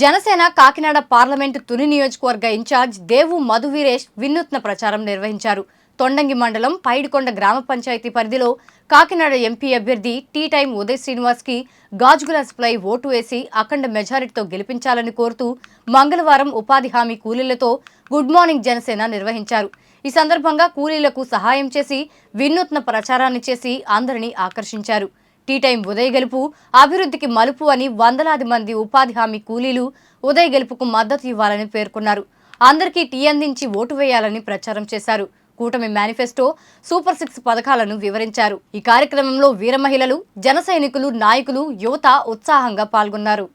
Janasena Kakinada parliament Tuni నియోజకవర్గ incharge దేవు మధువీరేష్ వినూత్న ప్రచారం నిర్వహించారు. తొండంగి మండలం పైడికొండ గ్రామ పంచాయతీ పరిధిలో కాకినాడ ఎంపీ అభ్యర్థి టీ టైం ఉదయ్ శ్రీనివాస్ కి గాజు గ్లాసుపై ఓటు వేసి అఖండ మెజారిటీతో గెలిపించాలని కోరుతూ మంగళవారం ఉపాధి హామీ కూలీలతో గుడ్ మార్నింగ్ జనసేన నిర్వహించారు. ఈ సందర్భంగా కూలీలకు సహాయం చేసి వినూత్న ప్రచారాన్ని చేసి అందరినీ ఆకర్షించారు. టీ టైం ఉదయ్ గెలుపు అభివృద్ధికి మలుపు అని వందలాది మంది ఉపాధి హామీ కూలీలు ఉదయ్ గెలుపుకు మద్దతు ఇవ్వాలని పేర్కొన్నారు. అందరికీ టీ అందించి ఓటు వేయాలని ప్రచారం చేశారు. కూటమి మేనిఫెస్టో సూపర్ 6 పథకాలను వివరించారు. ఈ కార్యక్రమంలో వీర మహిళలు, జన సైనికులు, నాయకులు, యువత ఉత్సాహంగా పాల్గొన్నారు.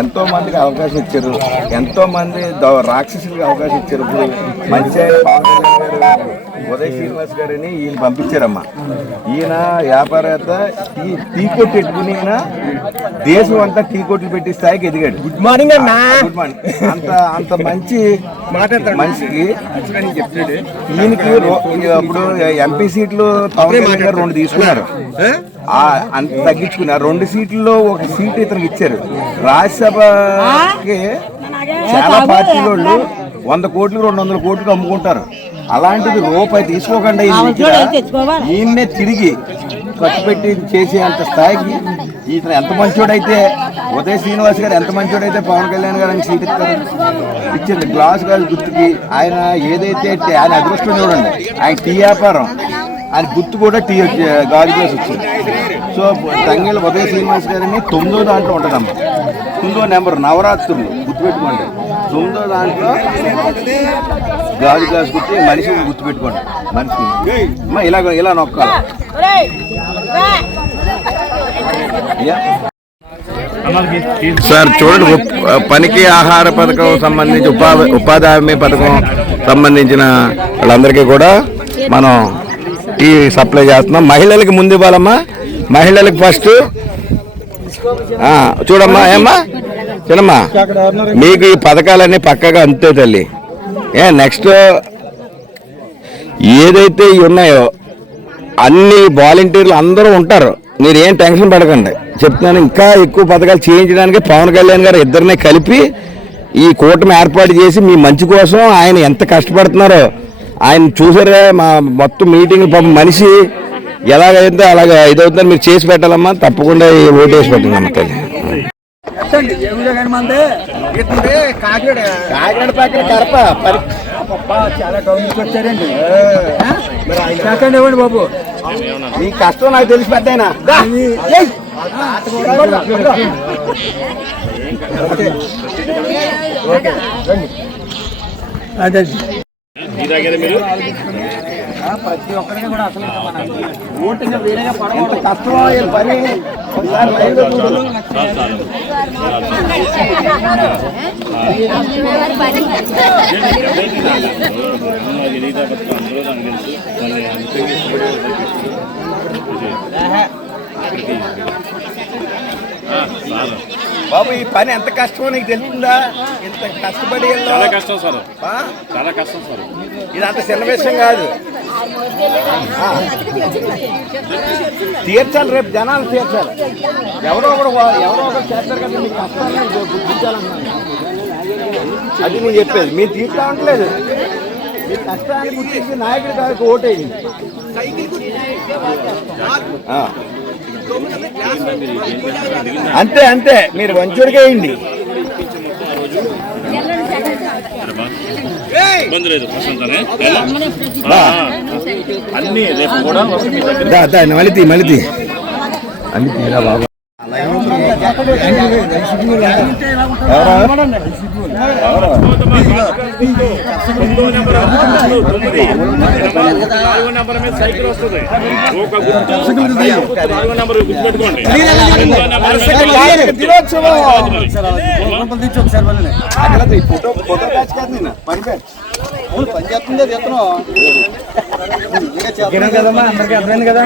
ఎంతో మందికి అవకాశం ఇచ్చారు, ఎంతో మంది రాక్షసులకు అవకాశం ఇచ్చారు. మంచి ఉదయ్ శ్రీనివాస్ గారిని ఈయన పంపించారమ్మా. ఈయన వ్యాపారవేత్త, టీ కొట్టు పెట్టుకుని ఈయన దేశం అంతా టీ కొట్లు పెట్టి స్థాయికి ఎదిగాడు. గుడ్ మార్నింగ్ అన్నా. Good morning. అంత మంచి మనిషికి ఈయనకి ఇప్పుడు ఎంపీ సీట్లు పవన్ కళ్యాణ్ గారు 2 తీసుకున్నారు, అంత తగ్గించుకున్నారు. 2 సీట్లలో 1 సీట్ ఇతనికి ఇచ్చారు. రాజ్యసభకి చాలా పార్టీ వాళ్ళు 100 కోట్లు 200 కోట్లకు అమ్ముకుంటారు. అలాంటిది రూపాయి తీసుకోకుండా ఈయన్నే తిరిగి ఖర్చు పెట్టి చేసేంత స్థాయికి ఇతను ఎంత మంచోడైతే, ఉదయ్ శ్రీనివాస్ గారు ఎంత మంచోడైతే పవన్ కళ్యాణ్ గారు సీట్ ఇచ్చింది. గ్లాస్ గారు గుర్తుకి ఆయన ఏదైతే ఆయన అదృష్టం చూడండి, ఆయన టీ వ్యాపారం, ఆయన గుర్తు కూడా టీ గాజు గ్లాస్ వచ్చింది. సో తంగేళ్ళ ఉదయ్ శ్రీనివాస్ గారిని 9వ దాంట్లో ఉంటుందమ్మా. 9వ నెంబర్ నవరాత్రులు గుర్తుపెట్టుకోండి. 9వ దాంట్లో గాజు గ్లాస్ గుర్తు మనిషిని గుర్తుపెట్టుకోండి. మనిషి ఇలా నొక్కాలి. సార్ చూడండి, పనికి ఆహార పథకం సంబంధించి ఉపాధి హామీ పథకం సంబంధించిన వాళ్ళందరికీ కూడా మనం టీ సప్లై చేస్తున్నాం. మహిళలకి ముందు ఇవ్వాలమ్మా, మహిళలకు ఫస్ట్. చూడమ్మా, ఏమ్మా చూడమ్మా, మీకు ఈ పథకాలన్నీ పక్కగా అంతే తల్లి. నెక్స్ట్ ఏదైతే ఉన్నాయో అన్ని వాలంటీర్లు అందరూ ఉంటారు, మీరు ఏం టెన్షన్ పడకండి. చెప్తున్నాను, ఇంకా ఎక్కువ పథకాలు చేయించడానికి పవన్ కళ్యాణ్ గారు ఇద్దరినే కలిపి ఈ కూటమి ఏర్పాటు చేసి మీ మంచి కోసం ఆయన ఎంత కష్టపడుతున్నారో ఆయన చూసారా. మా మొత్తం మీటింగ్ పాపం మనిషి ఎలాగైతే అలాగా ఇదవుతుందని మీరు చేసి పెట్టాలమ్మా. తప్పకుండా ఓటు వేసి పెట్టండి అమ్మ తల్లి. కాకినాడ పక్కన కడప చాలా టౌన్ నుంచి వచ్చారండి. ఇవ్వండి బాబు, మీ కష్టం నాకు తెలిసి పెద్దయినా. అదే ప్రతి ఒక్కరికి కూడా అసలు ఓటుగా వేరేగా ఎంత కష్టం పని. బాబు ఈ పని ఎంత కష్టమో నీకు తెలుస్తుందా? ఇంత కష్టపడి చాలా కష్టం సార్, చాలా కష్టం సార్. ఇది అంత చిన్న విషయం కాదు. తీర్చాలి, రేపు జనాలు తీర్చాలి. ఎవరో ఒకరు చేస్తారు కదా, మీ కష్టాన్ని గుర్తించాలన్నాను. అది నేను చెప్పేది. మీరు తీర్చా ఉండలేదు, మీ కష్టాన్ని గుర్తించి నాయకుడి గారికి ఓటేయండి. అంతే అంతే, మీరు మంచోడికి వేయండి. ఇబ్బంది లేదు, అన్ని రేపు కూడా మళ్ళీ అన్ని తీరా బాబా. సైకిల్ వస్తుంది, ఒక నెంబర్ గుర్తుపెట్టుకోండి. పని చేస్తుందే చెప్తున్నావు కదమ్మా, అందరికీ అర్థమైంది కదా.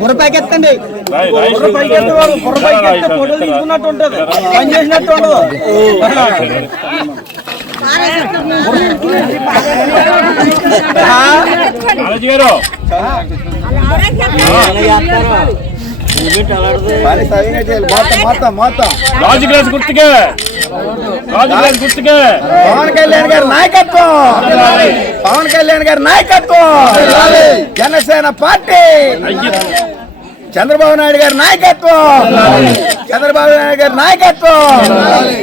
బుర్రపైకి ఎత్తండి, ఫోటోలు తీసుకున్నట్టు ఉంటుంది, పని చేసినట్టు ఉండదు. బాలాజీ గారు రాజు గ్లాస్ గుర్తుకే పవన్ కళ్యాణ్ గారి నాయకత్వం, పవన్ కళ్యాణ్ గారి నాయకత్వం, జనసేన పార్టీ, చంద్రబాబు నాయుడు గారి నాయకత్వం, చంద్రబాబు నాయుడు గారి నాయకత్వం,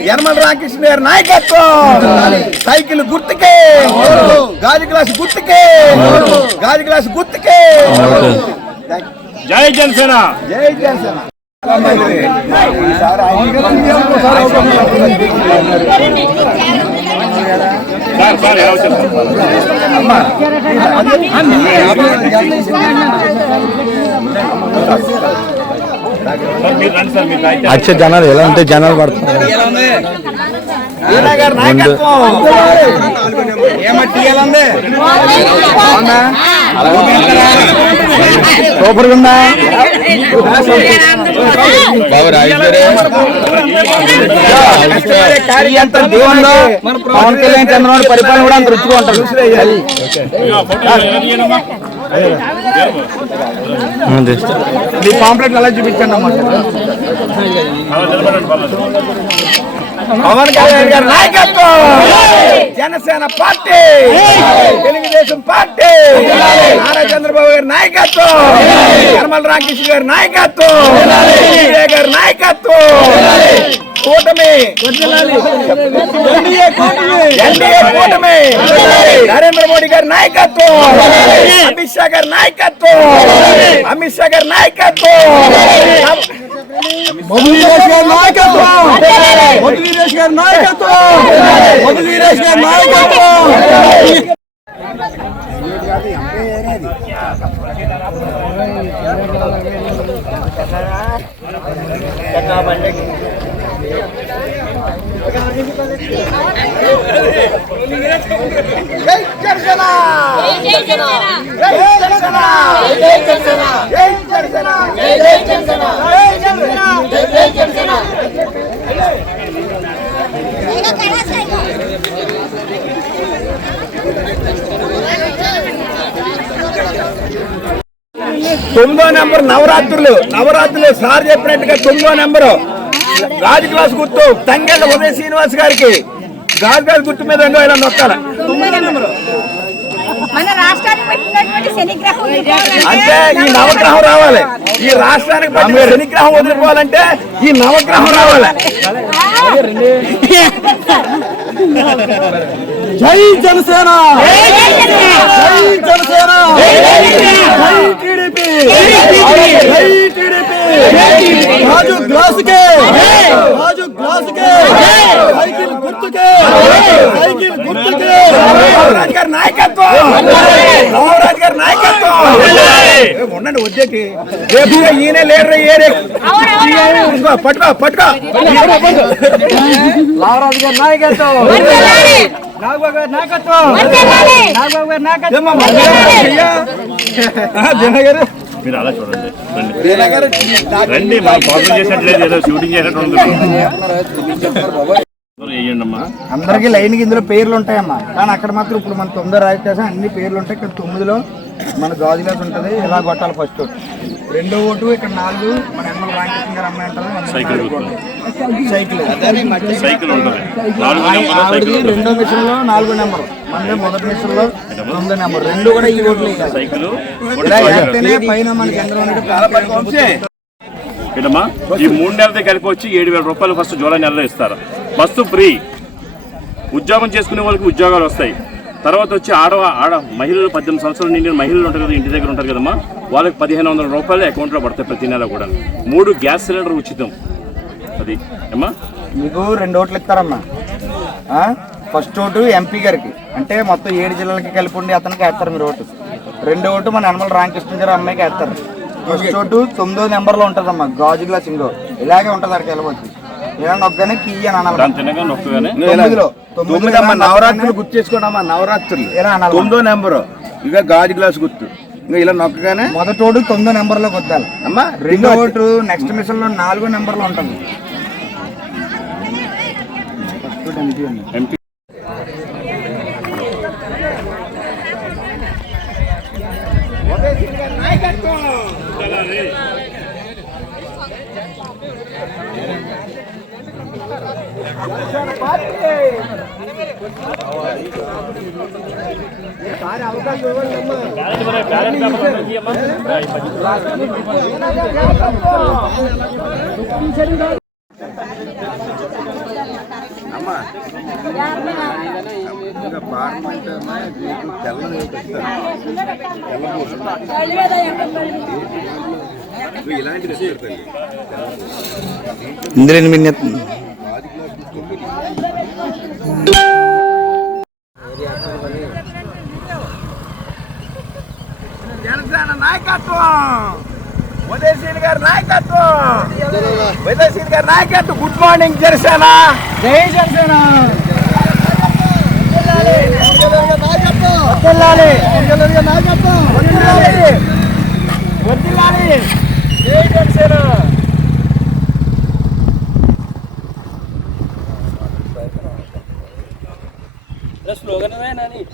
యనమల రామకృష్ణ గారి నాయకత్వం, సైకిల్ గుర్తుకే, గాజు గ్లాస్ గుర్తుకే, గాజు గ్లాస్ గుర్తుకే. జై జనసేన, జై జనసేన. సార్ ఎలా వచ్చారు మీరు రండి సార్, మీరు తాగితే అచ్చే జనాలు ఎలా ఉంటే జనాలు పడుతున్నారు. సూపర్ గా ఉందా పవన్ కళ్యాణ్ చంద్రబాబు పరిపాలన కూడా అంత రుచిగా ఉంటుంది. మీ పాంప్లెట్ అలా చూపించండి అమ్మా. పవన్ కళ్యాణ్ గారి నాయకత్వం, జనసేన పార్టీ, తెలుగుదేశం పార్టీ, నారా చంద్రబాబు గారి నాయకత్వం, యనమల రామకృష్ణ గారి నాయకత్వం, విజయ్ గారి నాయకత్వం, కూటమి, ఎన్డీఏ కూటమి, నరేంద్ర మోడీ గారి నాయకత్వం, అమిత్ షా గారి నాయకత్వం, అమిత్ షా గారి నాయకత్వం, మధు వీరేష్ గారి నాయకత్వం, మధు వీరేష్ గారి నాయకత్వం, మధు వీరేష్ గారి నాయకత్వం. జై జనసేన, జై జనసేన, జై జనసేన, జై జనసేన, జై జనసేన, జై జనసేన, జై జనసేన, జై జనసేన. తొమ్మిదో నెంబర్ నవరాత్రులు, నవరాత్రులు సార్ చెప్పినట్టుగా 9వ నెంబరు గాజు గ్లాస్ గుర్తు తంగెళ్ళ ఉదయ శ్రీనివాస్ గారికి గాజు గ్లాస్ గుర్తు మీద ఇలా నొక్కాల. మన రాష్ట్రానికి పెట్టినటువంటి శనిగ్రహం అంటే ఈ నవగ్రహం రావాలి, ఈ రాష్ట్రానికి పట్టిన శనిగ్రహం వదిలిపోవాలంటే ఈ నవగ్రహం రావాలి. జై జనసేన, జై జనసేన, జై టీడీపీ, జై టీడీపీ. రాజు గ్లాసుకే, రాజు గ్లాసుకే, సైకిల్ గుర్తుకే, సైకిల్ గుర్తుకే. రాజు గారి నాయకత్వం, రాజు గారి నాయకత్వం. ఉండండి వద్దేటి రేపు ఈయన లేరు ఏరే పట్టుకో పట్టుకో. రాజు గారి నాయకత్వం, నాగబాబు గారి నాయకత్వం, నాగబాబు గారి నాయకత్వం. జనగారు మీరు అలా చూడండి, రండి. మనం ప్రాబ్లం చేసినట్లేదు, ఏదో షూటింగ్ చేసినట్టు వేయండమ్మా. అందరికి లైన్ ఇందులో పేర్లు ఉంటాయమ్మా, కానీ అక్కడ మాత్రం ఇప్పుడు మన 9 రాజకీయ అన్ని పేర్లు ఉంటాయి. ఇక్కడ 9లో మన గాజు గ్లాస్ ఉంటుంది, ఇలా కొట్టాలి. ఫస్ట్ 2వ ఓటు, ఇక్కడ 4 మన యనమల రామకృష్ణ గారు అమ్మాయి ఉంటుంది. సైకిల్ సైకిల్ సైకిల్ ఉంటుంది. 2వ మిషన్ లో 4వ నెంబర్, మన మొదటి మిషన్ లో 9వ నెంబర్, 2 కూడా ఈ ఓట్లు సైకిల్ ఇలా వేస్తేనే పైన మనకి ఎంత ఏంటమ్మా. ఈ 3 నెలలతో కలిపి వచ్చి 7,000 రూపాయలు ఫస్ట్ జూలై నెలలో ఇస్తారు. Bus free. ఉద్యోగం చేసుకునే వాళ్ళకి ఉద్యోగాలు వస్తాయి. తర్వాత వచ్చి ఆడ మహిళలు 18 సంవత్సరాలు నిండిన మహిళలు ఉంటారు కదా, ఇంటి దగ్గర ఉంటారు కదమ్మా, వాళ్ళకి 1,500 రూపాయలు అకౌంట్లో పడతాయి ప్రతి నెల కూడా. 3 గ్యాస్ సిలిండర్ ఉచితం. అది అమ్మా మీకు 2 ఓట్లు ఇస్తారమ్మా. ఫస్ట్ ఓటు ఎంపీ గారికి, అంటే మొత్తం 7 జిల్లాలకి కలిపి ఉండి అతనికి వేస్తారు మీరు ఓటు. 2వ ఓటు మన యనమల రామకృష్ణ గారు అమ్మాయికి వేస్తారు. ఫస్ట్ ఓటు 9వ నెంబర్లో ఉంటుందమ్మా, గాజు గ్లాస్ ఇంకో ఇలాగే ఉంటుంది. అక్కడికి వెళ్ళవచ్చు, ఇలా నొక్కగానే కీ అని అనాలి. నవరాత్రులు గుర్తు చేసుకోండి. నవరాత్రులు 9వ నెంబరు ఇక గాజు గ్లాస్ గుర్తు, ఇంకా ఇలా నొక్కగానే మొదటి ఓటు 9వ నెంబర్లోకి వద్దాలి అమ్మా. 2వ ఓటు నెక్స్ట్ మిషన్ లో 4వ నెంబర్లో ఉంటుంది. నాయకత్వం. జనసేన పార్టీ. ఈసారి అవకాశం ఇవ్వండి అమ్మా. అమ్మా ఇంకా పార్లమెంట్ అమ్మా మీకు తెల్లని ఇలాంటి ఇందులో జనసేన నాయకత్వం, ఉదయశీల్ గారి నాయకత్వం, ఉదయశీల్ గారి నాయకత్వం. Good morning Janasena. జై జనసేన. జై జనసేన. स्लोगन है ना नहीं